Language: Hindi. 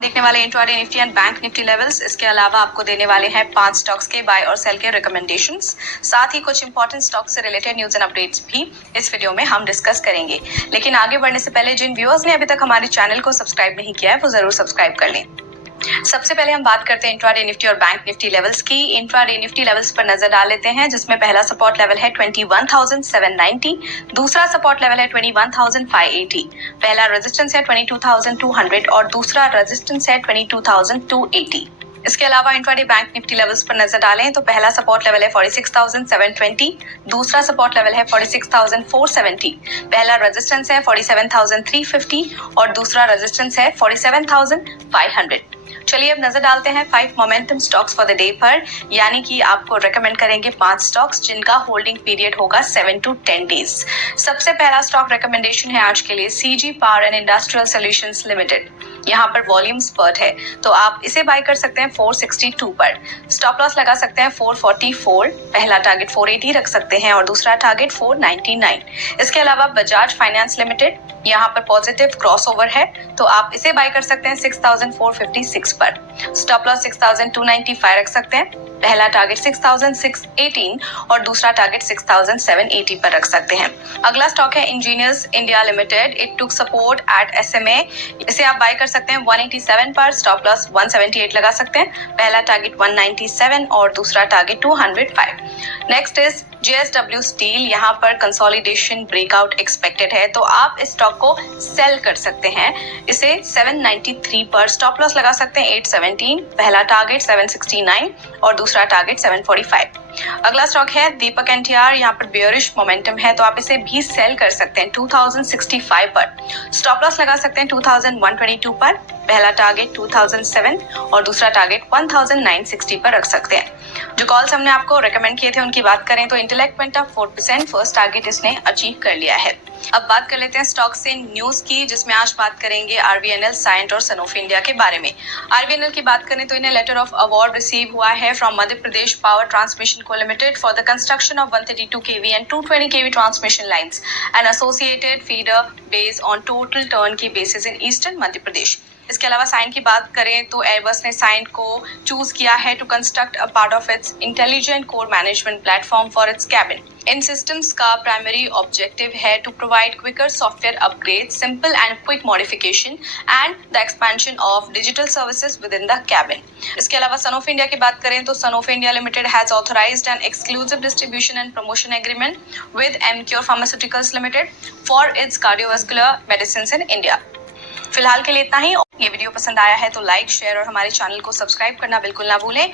देखने वाले intraday Nifty and bank Nifty levels. इसके अलावा आपको देने वाले हैं 5 स्टॉक्स के बाय और सेल के रिकमेंडेशंस, साथ ही कुछ इंपॉर्टेंट स्टॉक्स से रिलेटेड न्यूज एंड अपडेट्स भी इस वीडियो में हम डिस्कस करेंगे। लेकिन आगे बढ़ने से पहले जिन व्यूअर्स ने अभी तक हमारे चैनल को सब्सक्राइब नहीं किया है वो जरूर सब्सक्राइब कर लें। सबसे पहले हम बात करते हैं इंट्राडे निफ्टी और बैंक निफ्टी लेवल्स की। इंट्राडे निफ्टी लेवल्स पर नजर डाल लेते हैं, जिसमें पहला सपोर्ट लेवल है 21,790, दूसरा सपोर्ट लेवल है 21,580, पहला रेजिस्टेंस है 22,200 और दूसरा रेजिस्टेंस है 22,280। इसके अलावा इंट्राडे बैंक निफ्टी लेवल्स पर नजर डालें तो पहला सपोर्ट लेवल है 46,720, दूसरा सपोर्ट लेवल है 46,470, पहला रेजिस्टेंस है 47,350 और दूसरा रेजिस्टेंस है 47,500। चलिए अब नजर डालते हैं 5 momentum stocks for the day पर, यानी कि आपको रेकमेंड करेंगे 5 स्टॉक्स जिनका होल्डिंग पीरियड होगा 7 to 10 डेज। सबसे पहला स्टॉक रेकमेंडेशन है आज के लिए CG power and industrial solutions limited. यहाँ पर वॉल्यूम स्पर्ट है तो आप इसे बाय कर सकते हैं 462 पर। स्टॉप लॉस लगा सकते हैं 444, पहला टारगेट 480 रख सकते हैं और दूसरा टारगेट 499। इसके अलावा बजाज फाइनेंस लिमिटेड, यहाँ पर पॉजिटिव क्रॉसओवर है तो आप इसे बाय कर सकते हैं 6,456 पर। स्टॉप लॉस 6,295 रख सकते हैं, पहला टारगेट 6,618 और दूसरा टारगेट 6,780 पर रख सकते हैं। अगला स्टॉक है engineers India limited. It took support at SMA, इसे आप बाय कर सकते हैं 187 पर। स्टॉप लॉस 178 लगा सकते हैं, पहला टारगेट 197 और दूसरा target 205। Next is JSW steel, यहाँ पर कंसोलिडेशन ब्रेकआउट एक्सपेक्टेड है तो आप इस स्टॉक को सेल कर सकते हैं, इसे 793 पर। स्टॉप लॉस लगा सकते हैं 817, पहला टारगेट 769 और दूसरा टारगेट 745। अगला स्टॉक है दीपक एनटीआर, यहाँ पर बेयरिश मोमेंटम है तो आप इसे भी सेल कर सकते हैं 2065 पर। स्टॉप लॉस लगा सकते हैं 2122 पर, पहला टारगेट 2007 और दूसरा टारगेट 1960 पर रख सकते हैं। जो कॉल्स हमने आपको रेकमेंड किए थे उनकी बात करें तो intellect went up 4%, first target इसने अचीव कर लिया है। अब बात कर लेते हैं स्टॉक से न्यूज की, जिसमें आज बात करेंगे RVNL, साइंट और सनोफी इंडिया के बारे में। RVNL की बात करें तो इन्हें लेटर ऑफ अवार्ड रिसीव हुआ है from Madhya Pradesh power transmission co limited for the construction of 132 kV and 220 kV transmission lines and associated feeder based on total turnkey basis in eastern Madhya Pradesh. इसके अलावा साइन की बात करें तो एयरबस ने साइन को चूज किया है to construct a part of its intelligent core management platform for its cabin. इन सिस्टम्स का प्राइमरी ऑब्जेक्टिव है to provide quicker software upgrade, simple and quick modification and the expansion of digital services within the cabin. इसके अलावा सनोफी इंडिया की बात करें तो Sanofi India Limited has authorised an exclusive distribution and promotion agreement with Emcure Pharmaceuticals Limited for its cardiovascular medicine in India. फिलहाल के लिए इतना ही। ये वीडियो पसंद आया है तो लाइक, शेयर और हमारे चैनल को सब्सक्राइब करना बिल्कुल ना भूलें।